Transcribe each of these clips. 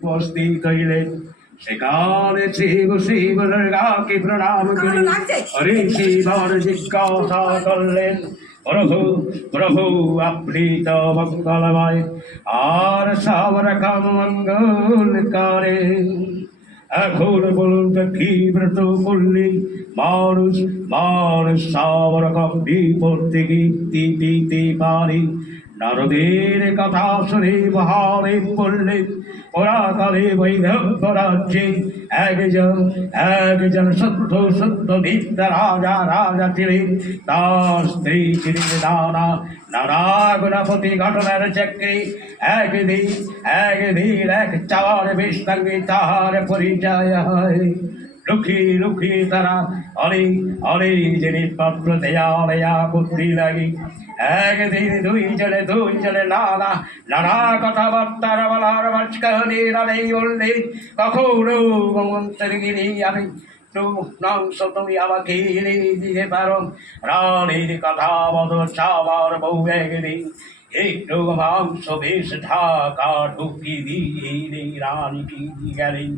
উপস্থিত হইলেন। সেকালে শিব শিব দুর্গাকে প্রণাম করে হরি শিবর জিজ্ঞাসা করলেন, প্রভু প্রভু আপনি তো মঙ্গলময়, আর সব রকম মঙ্গল করে। এখন বলুন তো কি ব্রত করলে মানুষ মানুষ সব রকম বিপদ থেকে দিতে পারে? নারদের কথা শুনে মহাদেব বললেন, পুরাকালে বৈধব্য রাজ্যে একজন সত্য সত্য নিত্য রাজা ছিলেন। তার স্ত্রী ছিলেন নানা গুণপতি। ঘটনার চক্রে একদিন এক চাওয়ার বেশ সঙ্গে তাহার পরিচয় হয়। লুকিয়ে তারা অনেক জিনিসপত্র দেয়া করতে লাগে। একদিন দুইজনে নানা কথাবার্তার বলার মাঝখানে রানী বললে, কখনো মন্ত্রগিরি আমি মাংস তুমি আমাকে এনে দিতে পারো? রানীর কথা মতো চাওয়ার বউ একদিন একটু মাংস বেশ ঢাকা ঢুকি দিয়ে রানীকে গেলেন।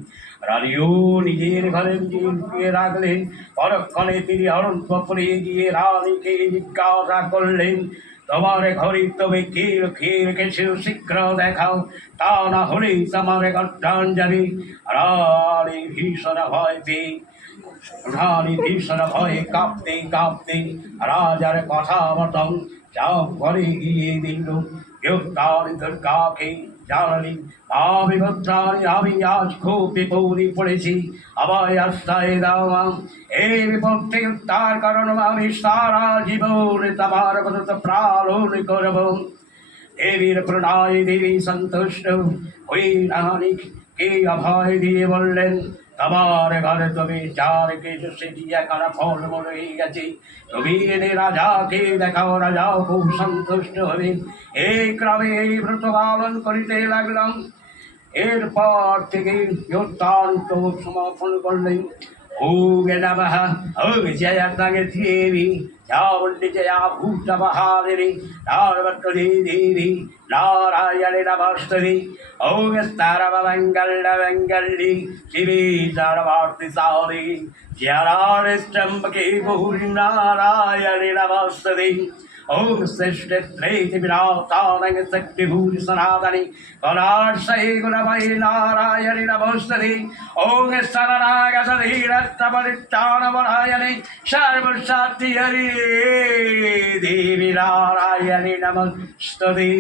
রানীও নিজের ঘরে লুকিয়ে রাখলেন। পরক্ষণে তিনি অরণ্যপুরে গিয়ে রানীকে জিজ্ঞাসা করলেন, তোমার ঘরে তুমি কে রেখেছো, শীঘ্র দেখাও, তা না হলে তোমার গর্দান যাবে। রানী ভীষণ ভয়ে কাঁপতে রাজার কথা মতন যাও ঘরে গিয়ে দিল। গ্রেফতারি দুর্গাকে জানালি, আমি আজ খুব বিপদে পড়েছি, আমায় আশ্রয় দাও মা। এই বিপদ থেকে উদ্ধার কারণ আমি সারা জীবন তোমার কথা প্রাণ করব। দেবীর প্রণয় দেবী সন্তুষ্ট হয়ে রানীকে অভয় দিয়ে বললেন, তোমার ঘরে তুমি যার কিছু সেটি এখন ফল হয়ে গেছে, তুমি এনে রাজাকে দেখাও, রাজাও খুব সন্তুষ্ট হবে। এই ক্রমে এই ব্রত পালন করিতে লাগলাম। এরপর থেকে অত্যন্ত সমাপন করলেন। ओम नमः ओम जय देवी चामुंडी जया भूतमहादेवी नारवत्तरी देवी नारायण नमस्तुते ओम सर्वमंगलमंगल्ये शिवे सर्वार्थ साधके शरण्ये त्र्यंबके गौरी नारायण नमस्तुते ओम श्रेष्ठ त्रैति विनाशाय शक्तिभूत सनातनी कलाशय गुणमय नारायण नमस्तुते ओम शरणागत धीरस्तपरित्राणपरायणे सर्वसाक्षि हरि देवी नारायण नमस्तुते।